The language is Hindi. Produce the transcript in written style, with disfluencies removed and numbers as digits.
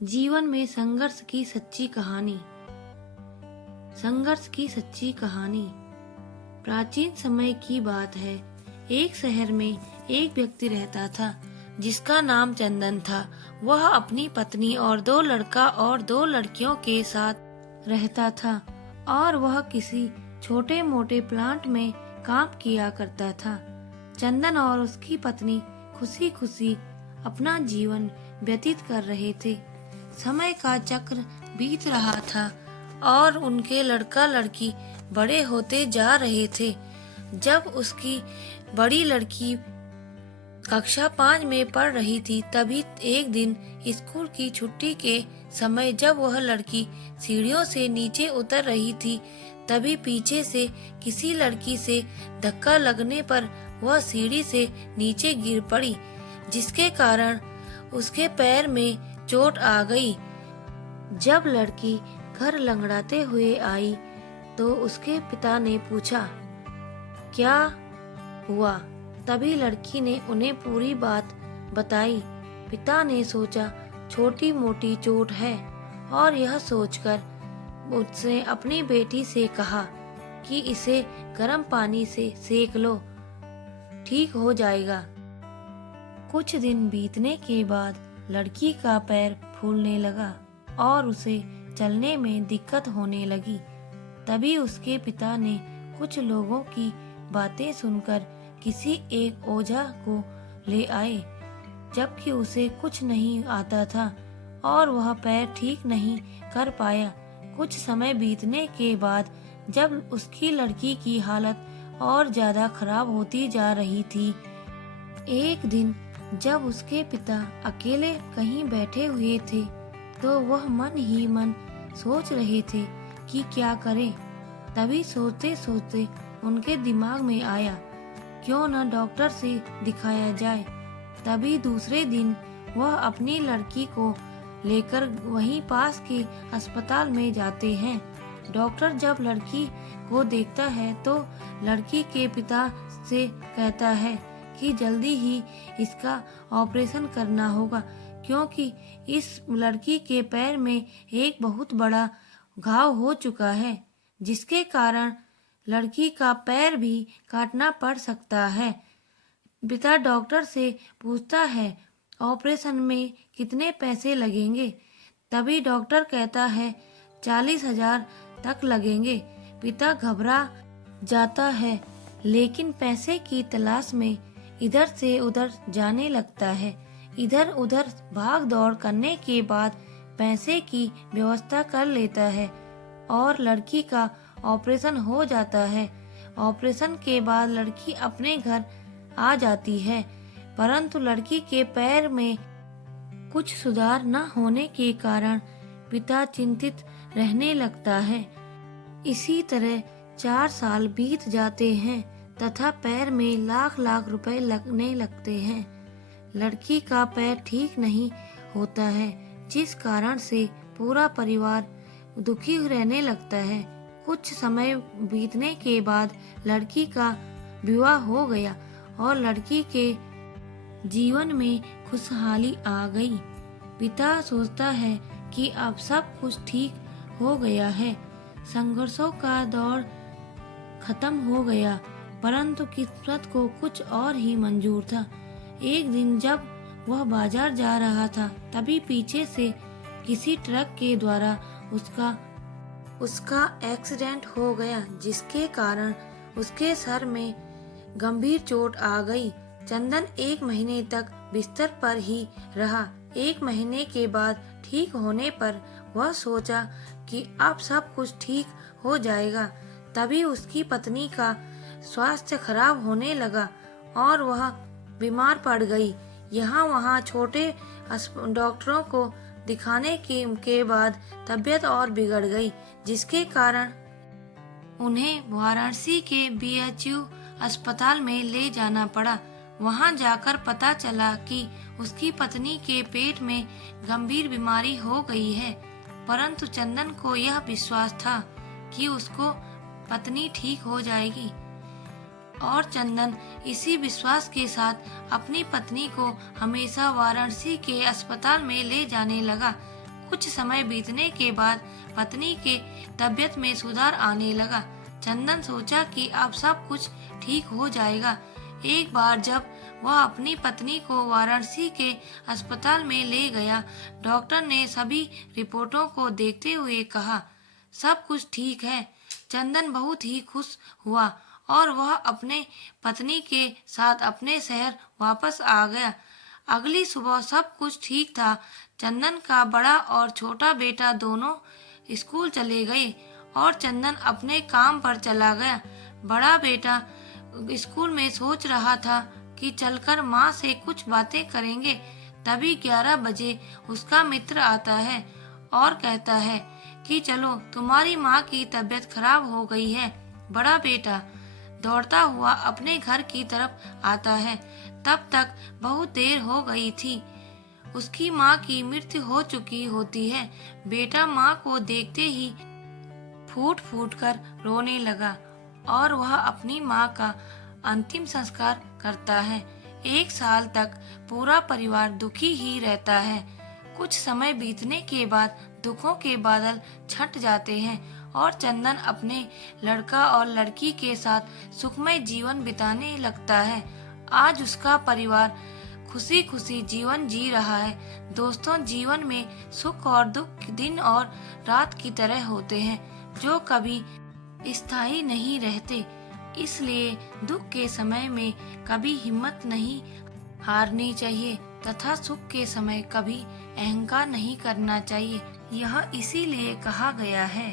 जीवन में संघर्ष की सच्ची कहानी। संघर्ष की सच्ची कहानी प्राचीन समय की बात है। एक शहर में एक व्यक्ति रहता था जिसका नाम चंदन था। वह अपनी पत्नी और दो लड़का और दो लड़कियों के साथ रहता था और वह किसी छोटे मोटे प्लांट में काम किया करता था। चंदन और उसकी पत्नी खुशी खुशी अपना जीवन व्यतीत कर रहे थे। समय का चक्र बीत रहा था और उनके लड़का लड़की बड़े होते जा रहे थे। जब उसकी बड़ी लड़की कक्षा 5 में पढ़ रही थी, तभी एक दिन स्कूल की छुट्टी के समय जब वह लड़की सीढ़ियों से नीचे उतर रही थी, तभी पीछे से किसी लड़की से धक्का लगने पर वह सीढ़ी से नीचे गिर पड़ी, जिसके कारण उसके पैर में चोट आ गई। जब लड़की घर लंगड़ाते हुए आई तो उसके पिता ने पूछा, क्या हुआ? तभी लड़की ने उन्हें पूरी बात बताई। पिता ने सोचा छोटी मोटी चोट है और यह सोचकर उसने अपनी बेटी से कहा कि इसे गर्म पानी से सेक लो, ठीक हो जाएगा। कुछ दिन बीतने के बाद लड़की का पैर फूलने लगा और उसे चलने में दिक्कत होने लगी। तभी उसके पिता ने कुछ लोगों की बातें सुनकर किसी एक ओझा को ले आए, जबकि उसे कुछ नहीं आता था और वह पैर ठीक नहीं कर पाया। कुछ समय बीतने के बाद जब उसकी लड़की की हालत और ज्यादा खराब होती जा रही थी, एक दिन जब उसके पिता अकेले कहीं बैठे हुए थे तो वह मन ही मन सोच रहे थे कि क्या करें। तभी सोचते सोचते उनके दिमाग में आया, क्यों न डॉक्टर से दिखाया जाए। तभी दूसरे दिन वह अपनी लड़की को लेकर वहीं पास के अस्पताल में जाते हैं। डॉक्टर जब लड़की को देखता है तो लड़की के पिता से कहता है कि जल्दी ही इसका ऑपरेशन करना होगा, क्योंकि इस लड़की के पैर में एक बहुत बड़ा घाव हो चुका है, जिसके कारण लड़की का पैर भी काटना पड़ सकता है। पिता डॉक्टर से पूछता है, ऑपरेशन में कितने पैसे लगेंगे? तभी डॉक्टर कहता है 40,000 तक लगेंगे। पिता घबरा जाता है, लेकिन पैसे की तलाश में इधर से उधर जाने लगता है। इधर उधर भाग दौड़ करने के बाद पैसे की व्यवस्था कर लेता है और लड़की का ऑपरेशन हो जाता है। ऑपरेशन के बाद लड़की अपने घर आ जाती है, परंतु लड़की के पैर में कुछ सुधार न होने के कारण पिता चिंतित रहने लगता है। इसी तरह 4 साल बीत जाते हैं तथा पैर में लाख लाख रुपए लगने लगते हैं। लड़की का पैर ठीक नहीं होता है, जिस कारण से पूरा परिवार दुखी रहने लगता है। कुछ समय बीतने के बाद लड़की का विवाह हो गया और लड़की के जीवन में खुशहाली आ गई। पिता सोचता है कि अब सब कुछ ठीक हो गया है, संघर्षों का दौर खत्म हो गया, परंतु किस्मत को कुछ और ही मंजूर था। एक दिन जब वह बाजार जा रहा था, तभी पीछे से किसी ट्रक के द्वारा उसका एक्सीडेंट हो गया, जिसके कारण उसके सर में गंभीर चोट आ गई। चंदन 1 महीने तक बिस्तर पर ही रहा। 1 महीने के बाद ठीक होने पर वह सोचा कि अब सब कुछ ठीक हो जाएगा। तभी उसकी पत्नी का स्वास्थ्य खराब होने लगा और वह बीमार पड़ गई। यहाँ वहाँ छोटे डॉक्टरों को दिखाने के बाद तबीयत और बिगड़ गई, जिसके कारण उन्हें वाराणसी के BHU अस्पताल में ले जाना पड़ा। वहाँ जाकर पता चला कि उसकी पत्नी के पेट में गंभीर बीमारी हो गई है, परंतु चंदन को यह विश्वास था कि उसको पत्नी ठीक हो जाएगी और चंदन इसी विश्वास के साथ अपनी पत्नी को हमेशा वाराणसी के अस्पताल में ले जाने लगा। कुछ समय बीतने के बाद पत्नी के तबीयत में सुधार आने लगा। चंदन सोचा कि अब सब कुछ ठीक हो जाएगा। एक बार जब वह अपनी पत्नी को वाराणसी के अस्पताल में ले गया, डॉक्टर ने सभी रिपोर्टों को देखते हुए कहा, सब कुछ ठीक है। चंदन बहुत ही खुश हुआ और वह अपने पत्नी के साथ अपने शहर वापस आ गया। अगली सुबह सब कुछ ठीक था। चंदन का बड़ा और छोटा बेटा दोनों स्कूल चले गए और चंदन अपने काम पर चला गया। बड़ा बेटा स्कूल में सोच रहा था कि चलकर माँ से कुछ बातें करेंगे। तभी 11 बजे उसका मित्र आता है और कहता है कि चलो, तुम्हारी माँ की तबीयत खराब हो गई है। बड़ा बेटा दौड़ता हुआ अपने घर की तरफ आता है। तब तक बहुत देर हो गई थी। उसकी माँ की मृत्यु हो चुकी होती है। बेटा माँ को देखते ही फूट फूट कर रोने लगा और वह अपनी माँ का अंतिम संस्कार करता है। 1 साल तक पूरा परिवार दुखी ही रहता है। कुछ समय बीतने के बाद दुखों के बादल छट जाते हैं और चंदन अपने लड़का और लड़की के साथ सुखमय जीवन बिताने लगता है। आज उसका परिवार खुशी खुशी जीवन जी रहा है। दोस्तों, जीवन में सुख और दुख दिन और रात की तरह होते हैं, जो कभी स्थायी नहीं रहते। इसलिए दुख के समय में कभी हिम्मत नहीं हारनी चाहिए तथा सुख के समय कभी अहंकार नहीं करना चाहिए। यह इसीलिए कहा गया है।